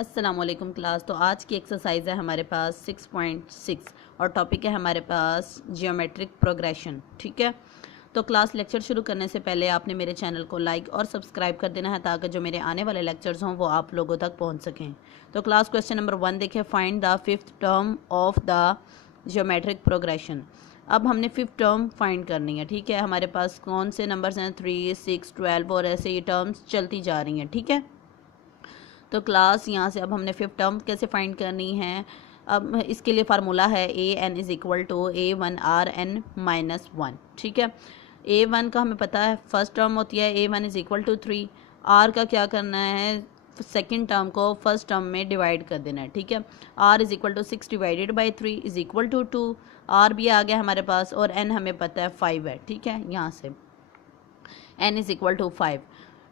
अस्सलामुअलैकुम क्लास। तो आज की एक्सरसाइज है हमारे पास 6.6 और टॉपिक है हमारे पास जियोमेट्रिक प्रोग्रेशन। ठीक है, तो क्लास लेक्चर शुरू करने से पहले आपने मेरे चैनल को लाइक और सब्सक्राइब कर देना है ताकि जो मेरे आने वाले लेक्चर्स हों वो आप लोगों तक पहुंच सकें। तो क्लास क्वेश्चन नंबर 1 देखें, find the fifth term of the geometric progression. अब हमने फिफ्थ टर्म फाइंड करनी है। ठीक है, हमारे पास कौन से नंबर्स हैं, 3, 6, 12 और ऐसे ये टर्म्स चलती जा रही हैं। ठीक है, तो क्लास यहाँ से अब हमने फिफ्थ टर्म कैसे फाइंड करनी है। अब इसके लिए फार्मूला है AN is equal to A1RN-1। ठीक है, A1 का हमें पता है फर्स्ट टर्म होती है A1 is equal to 3। R का क्या करना है, सेकेंड टर्म को फर्स्ट टर्म में डिवाइड कर देना है। ठीक है, R is equal to 6 divided by 3 is equal to 2। R भी आ गया हमारे पास और N हमें पता है 5 है। ठीक है, यहाँ से N इज़ इक्वल टू 5।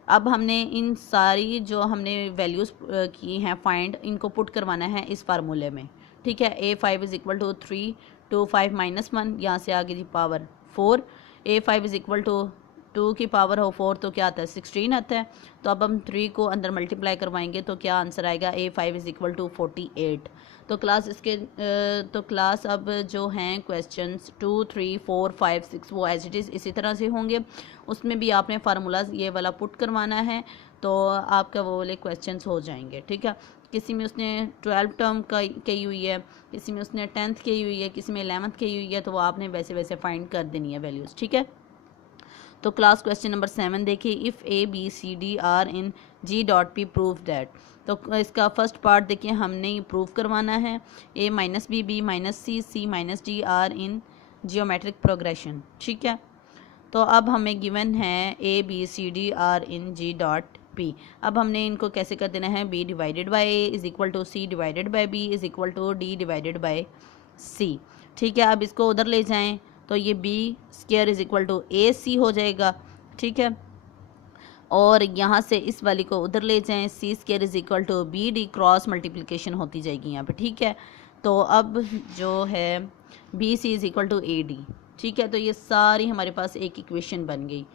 अब हमने इन सारी जो हमने वैल्यूज़ की हैं फाइंड, इनको पुट करवाना है इस फार्मूले में। ठीक है, A5 इज़ इक्वल टू 3, 2 5 -1, यहाँ से आगे जी power 4। A5 is equal to 2 की पावर हो 4 तो क्या आता है 16 आता है। तो अब हम 3 को अंदर मल्टीप्लाई करवाएंगे तो क्या आंसर आएगा, A5 इज़ इक्वल टू 48। तो क्लास इसके तो क्लास अब जो हैं क्वेश्चंस 2, 3, 4, 5, 6 वो एज इट इज़ इसी तरह से होंगे। उसमें भी आपने फार्मूला ये वाला पुट करवाना है तो आपका वो वाले क्वेश्चंस हो जाएंगे। ठीक है, किसी में उसने 12 टर्म का कही हुई है, किसी में उसने 10th कही हुई है, किसी में 11th कही हुई है, तो वो आपने वैसे वैसे फाइंड कर देनी है वैल्यूज़। ठीक है, तो क्लास क्वेश्चन नंबर 7 देखिए, if A B C D are in G.P prove that. तो इसका फर्स्ट पार्ट देखिए, हमने ये प्रूव करवाना है A - B B - C C - D are in geometric progression. ठीक है, तो अब हमें गिवन है A B C D are in G.P। अब हमने इनको कैसे कर देना है, B divided by A is equal to C divided by B is equal to D divided by C। ठीक है, अब इसको उधर ले जाएं तो ये B square is equal to AC हो जाएगा। ठीक है, और यहाँ से इस वाली को उधर ले जाएं, C square is equal to BD, cross multiplication होती जाएगी यहाँ पे। ठीक है, तो अब जो है BC is equal to AD। ठीक है, तो ये सारी हमारे पास एक इक्वेशन बन गई।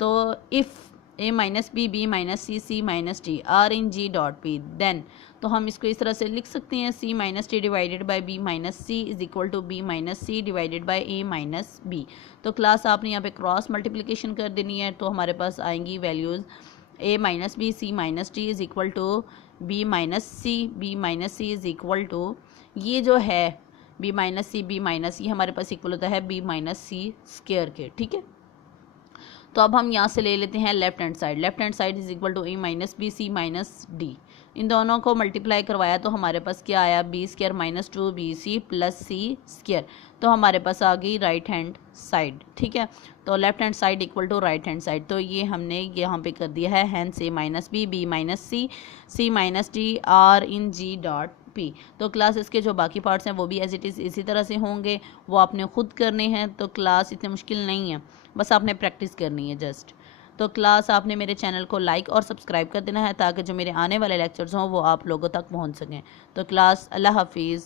तो if A - B B - C C - D are in G.P then, तो हम इसको इस तरह से लिख सकते हैं C - D divided by B - C is equal to B - C divided by A - B। तो क्लास आपने यहाँ पे क्रॉस मल्टीप्लिकेशन कर देनी है तो हमारे पास आएंगी values A - B C - D is equal to B - C is equal to, ये जो है B - C हमारे पास इक्वल होता है B - C स्क्वायर के। ठीक है, तो अब हम यहाँ से ले लेते हैं left hand side is equal to A - B C - D। इन दोनों को मल्टीप्लाई करवाया तो हमारे पास क्या आया, B square - 2BC plus C square. तो हमारे पास आ गई राइट हैंड साइड। ठीक है, तो left hand side equal to right hand side, तो ये हमने यहाँ पे कर दिया है hence A - B B - C - D are in G.P। तो क्लास इसके जो बाकी पार्ट्स हैं वो भी एज इट इज़ इसी तरह से होंगे, वो आपने खुद करने हैं। तो क्लास इतनी मुश्किल नहीं है, बस आपने प्रैक्टिस करनी है जस्ट। तो क्लास आपने मेरे चैनल को लाइक और सब्सक्राइब कर देना है ताकि जो मेरे आने वाले लेक्चर्स हों वो आप लोगों तक पहुंच सकें। तो क्लास अल्लाह हाफिज़।